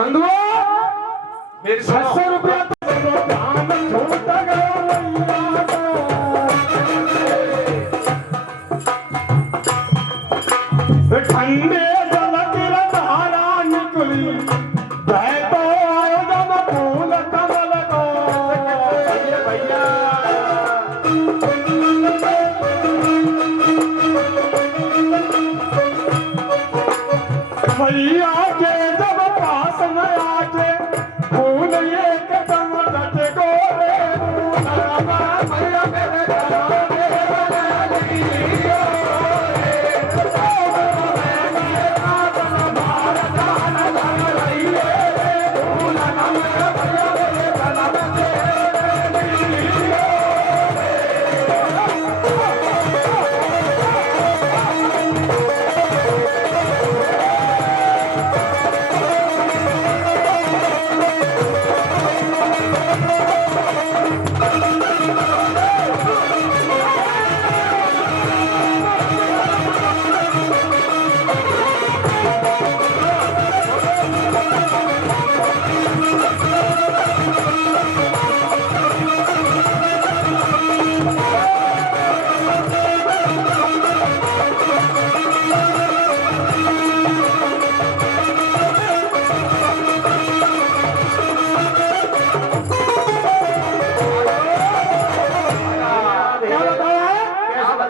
बंधुआ मेरी 600 रुपया तो धाम छूट गया मैया का। ठंडे जल की धारा निकली बहतो आयो जब फूल कमल को। भैया मैया के जब पास में आके फूल एक दम लट गोरे मैया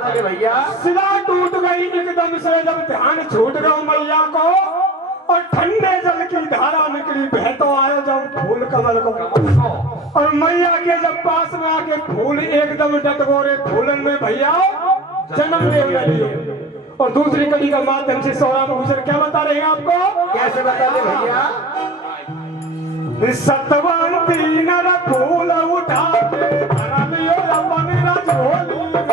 मेरे भैया सिला टूट गई एकदम से जब ध्यान छूट गया मैया को और ठंडे जल की धारा निकली बहतो आयो जब फूल कमल को। और मैया के जब पास में आके फूल एकदम डटगोरे फूलन में भैया जन्म ले लियो। और दूसरी कड़ी का माध्यम से सौरा भूषण क्या बता रहे हैं आपको? कैसे बता दे भैया? सतवंती नर फूल उठा के धरा लियो अपन रजोली में।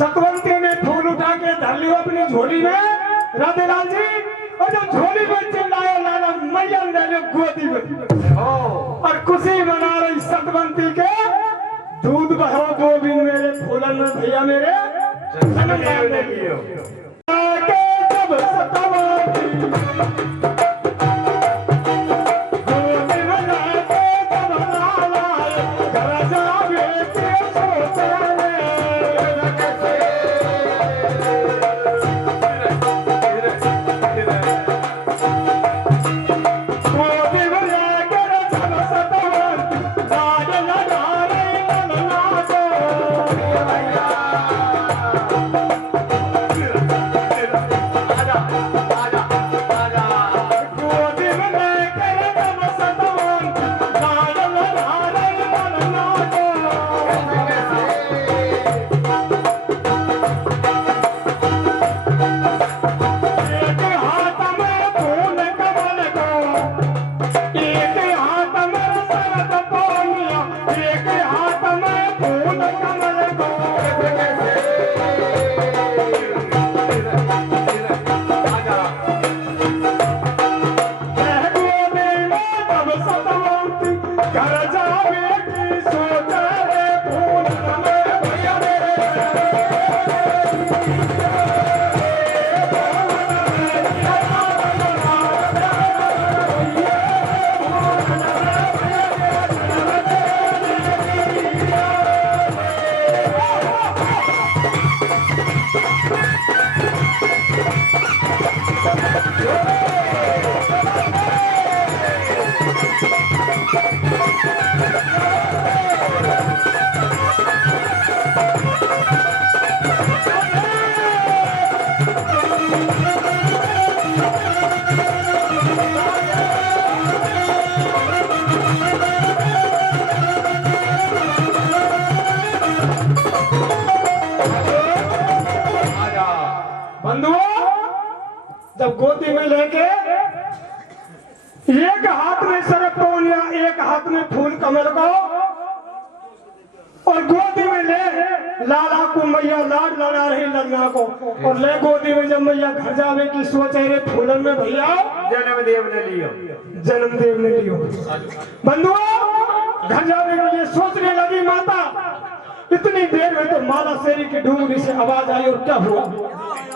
सतवंती ने फूल उठा के धर लियो अपनी झोली में राधे लाल जी। और जब झोली में चिल्लाया लाला मैया ले लो गोदी में। और खुशी मना रही सतवंती के दूध बहो गोविंद मेरे फूलन में भैया मेरे जन्म ले लियो। जब सतवंती बंधुओं, जब गोदी में लेके एक हाथ में सरपौनिया, एक हाथ में फूल कमल को, और गोदी में ले लाला को मैया लाड लड़ा रही लड़ना को, और ले गोदी में जब मैया घर जावे की सोच रहे फूलन में भैया जन्मदेव ने लियो। जन्मदेव ने लियो। बंधुओं, घर जाने के लिए सोचने लगी माता। इतनी देर में तो माला शेरी की डूंगरी से आवाज आई, और क्या हुआ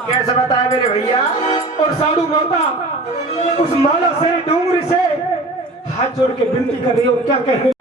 कैसे बताए मेरे भैया? और साधु माता उस माला शेरी डूंगरी से हाथ जोड़ के विनती कर रही, और क्या कह रही?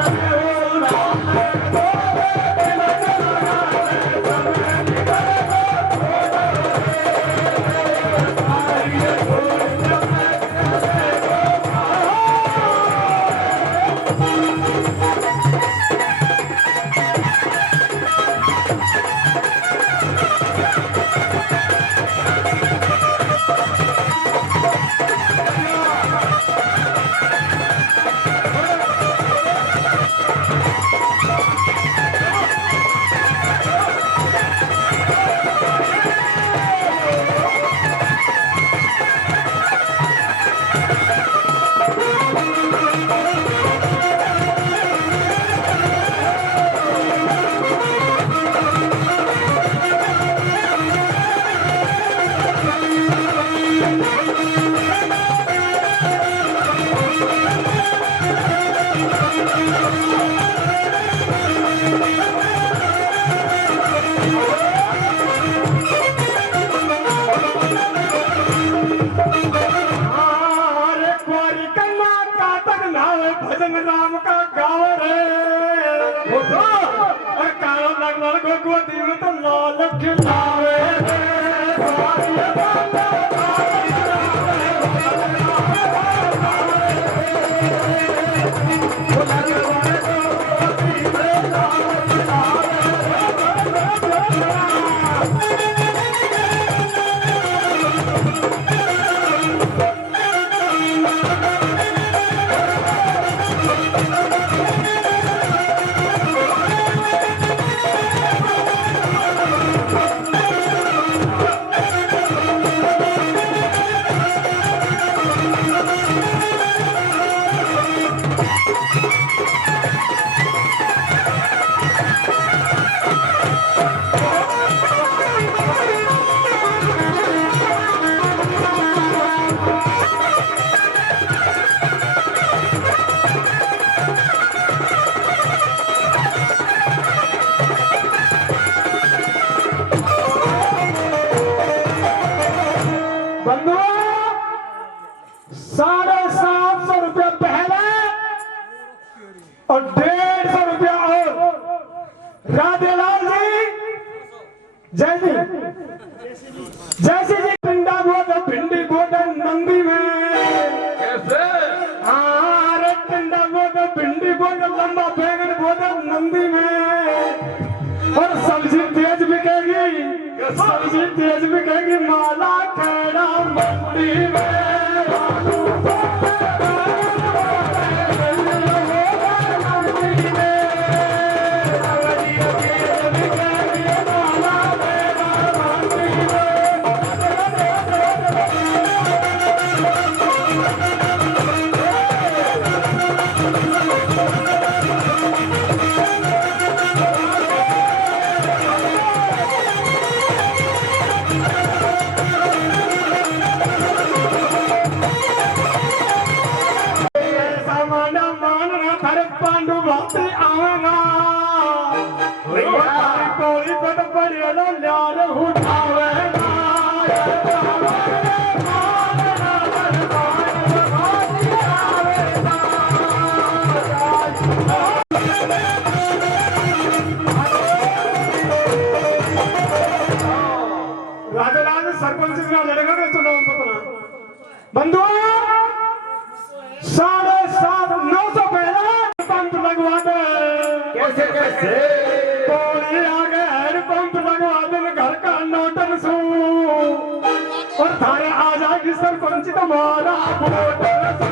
भजन राम का गाँव रे, और काला लगल को गोदी में तो लाल खिलावे रे। ₹750 पहले और ₹150 और। राधेलाल जी, जैसे जी पिंडा बोदा भिंडी बोदा नंदी में, हाँ अरे पिंडा बोदा भिंडी बोदा लंबा बैगन बोदा नंदी में, और सब्जी तेज बिकेगी, सब्जी तेज बिकेगी माला खेड़ा मंडी में। पांडु भक्ति आवेगा कोई बड़ बड़े लाल उठावेगा। राजराज सरपंच लड़ेगा के चुनाव पतना बंधुओं 950 पहले कैसे कैसे पौड़ी आगे हैंडपंप लगवा दिन घर का नोटन सू और थारे आ जाएगी सरपंच तुम्हारा वोटन सू।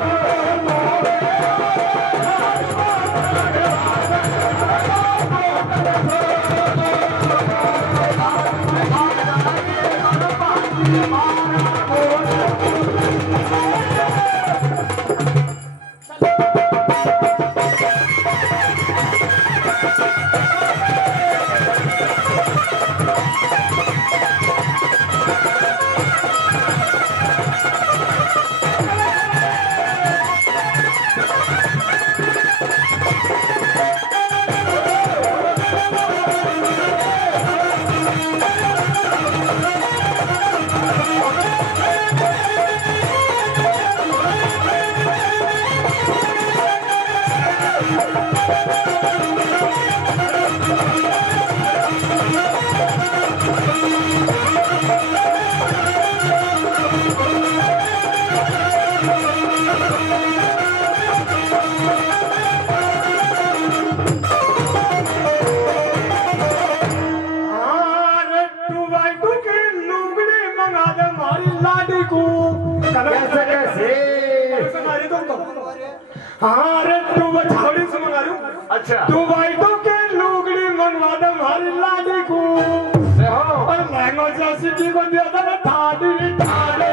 कैसे कैसे हाँ रे तू बछाड़ी से मंगा लूं। अच्छा तू भाई तो के लुगड़ी मंगवा दे हमारी लाडी को और महंगो जैसी की को दिया था ठाडी ठाडे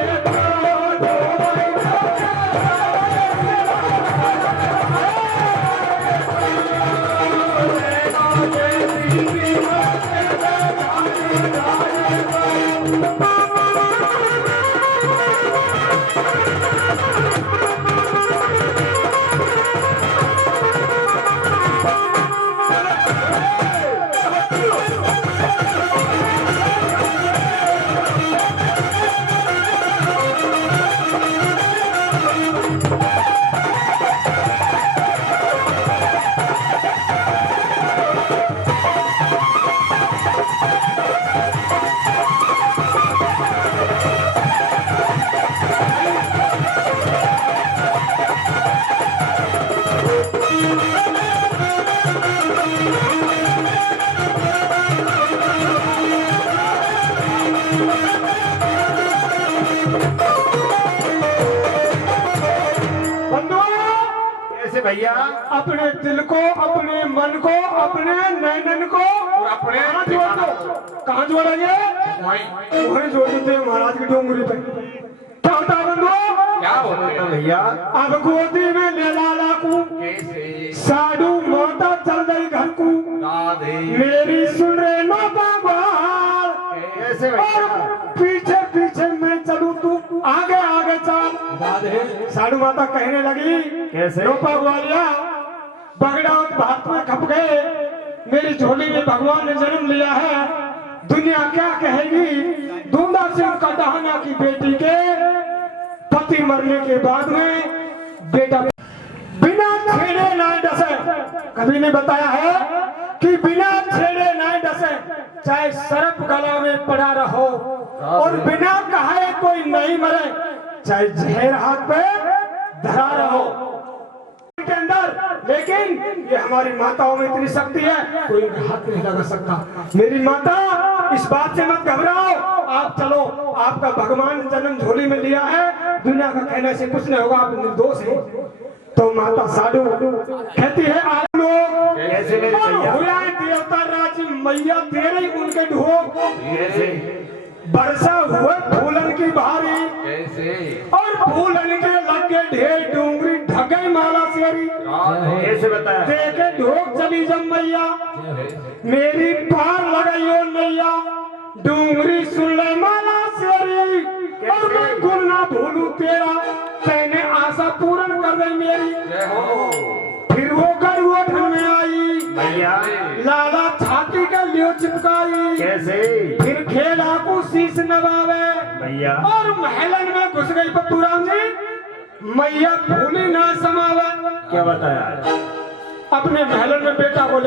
कैसे भैया अपने दिल को, अपने मन को, अपने नैनन को और अपने कहाँ जोड़ दो? कहाँ जोड़ेंगे? वहीं जोड़ देते हैं महाराज की डोंगरी पे। क्या होता है बंधुओं? क्या होता है भैया अब गोदी में ले लाला को कैसे साधु माता चल गई घर को राधे मेरी सुन रहे नो भगवान कैसे और भैया पीछे पीछे मैं चलूं तू आगे आगे चल। साधु माता कहने लगी कैसे? नो भगवानिया बगड़ा और भात में खप गए, मेरी झोली में भगवान ने जन्म लिया है, दुनिया क्या कहेगी। दूंदा सिंह का दहाना की बेटी के पति मरने के बाद में बेटा बिना छेड़े ना डसे, कभी ने बताया है कि बिना छेड़े ना डसे, चाहे सर्प गला में पड़ा रहो और बिना कहे कोई नहीं मरे, चाहे जहर हाथ पे धरा रहो के अंदर। लेकिन ये हमारी माताओं में इतनी शक्ति है कोई इनका हाथ नहीं लगा सकता। मेरी माता इस बात से मत घबराओ, आप चलो, आपका भगवान जन्म झोली में लिया है, दुनिया का कहने से कुछ नहीं होगा, आप निर्दोष हैं। तो माता साधु कहती है आप लोग कैसे मेरे भैया हुआ देवता राज मैया तेरे उनके ढोक कैसे वर्षा हुए फूलन की भारी कैसे और फूलन के लगे ढेर डूंगरी ढगई माला सेरी कैसे बताया देखे ढोक चली जब मैया मेरी पार लगाइयो नैया डूंगरी सुन ले माला सेरी और मैं गुण ना भूलू तेरा, कहने आशा पूर्ण कर दे मेरी। फिर वो गरुड़ में आई भैया लाला छाती का लियो चिपकाई, कैसे फिर खेला को शीश नवावे भैया और महलन में घुस गई पत्तूराम जी, मैया भूली ना समावे। क्या बताया अपने महलन में बेटा बोले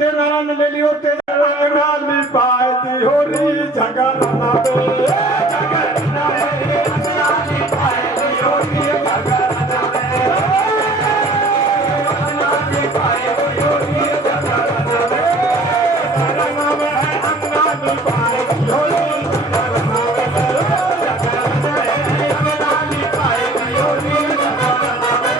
नारायण ने ले लियो ते नाली पाती हो री झगड़ना बे झगड़ना बे नाली पाती हो री झगड़ना बे नाली पाती हो री झगड़ना बे झगड़ना बे नाली पाती हो री झगड़ना बे झगड़ना बे नाली पाती हो री झगड़ना बे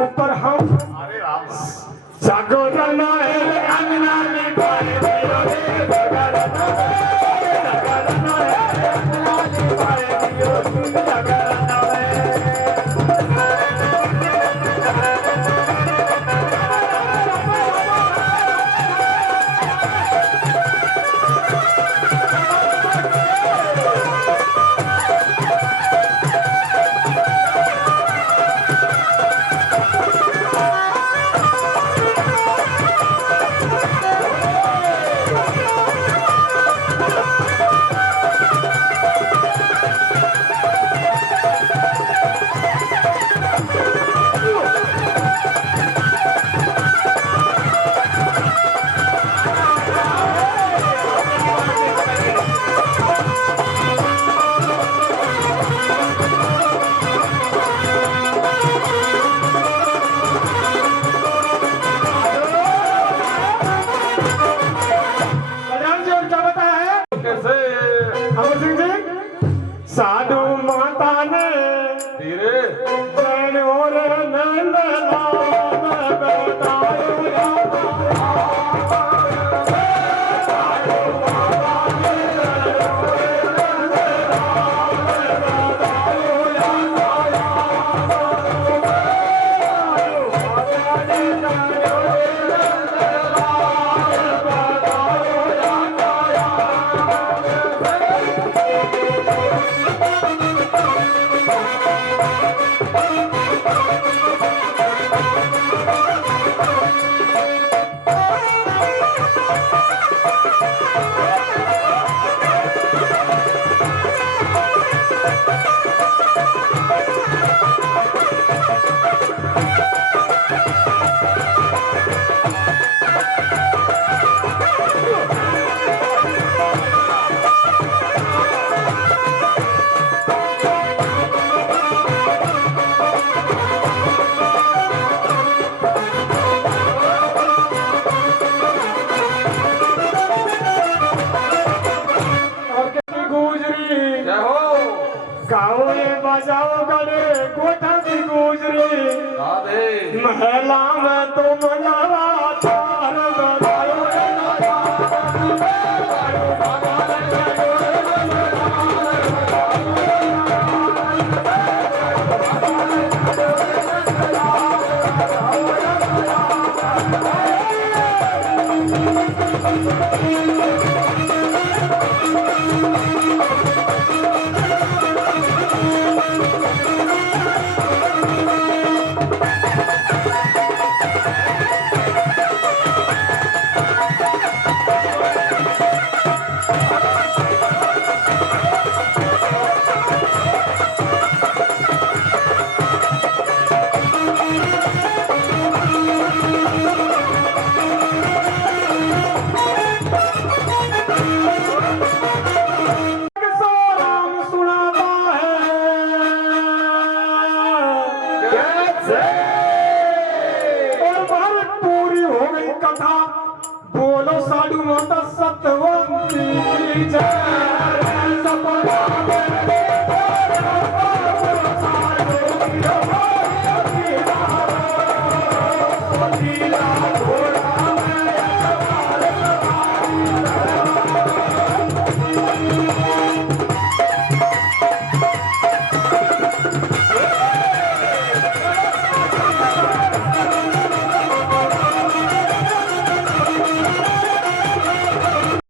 ऊपर हम जागरण है अंगना में पाए दियो रे जागरण है जागरण है अंगना में पाए दियो जागरण है साधु माता ने धीरे जैन और नंद राम बतायो बजाओ गले गोठा की गुजरी महला में तो मनावा चार बजायो लाडू मोठा सत्वंती जय सपना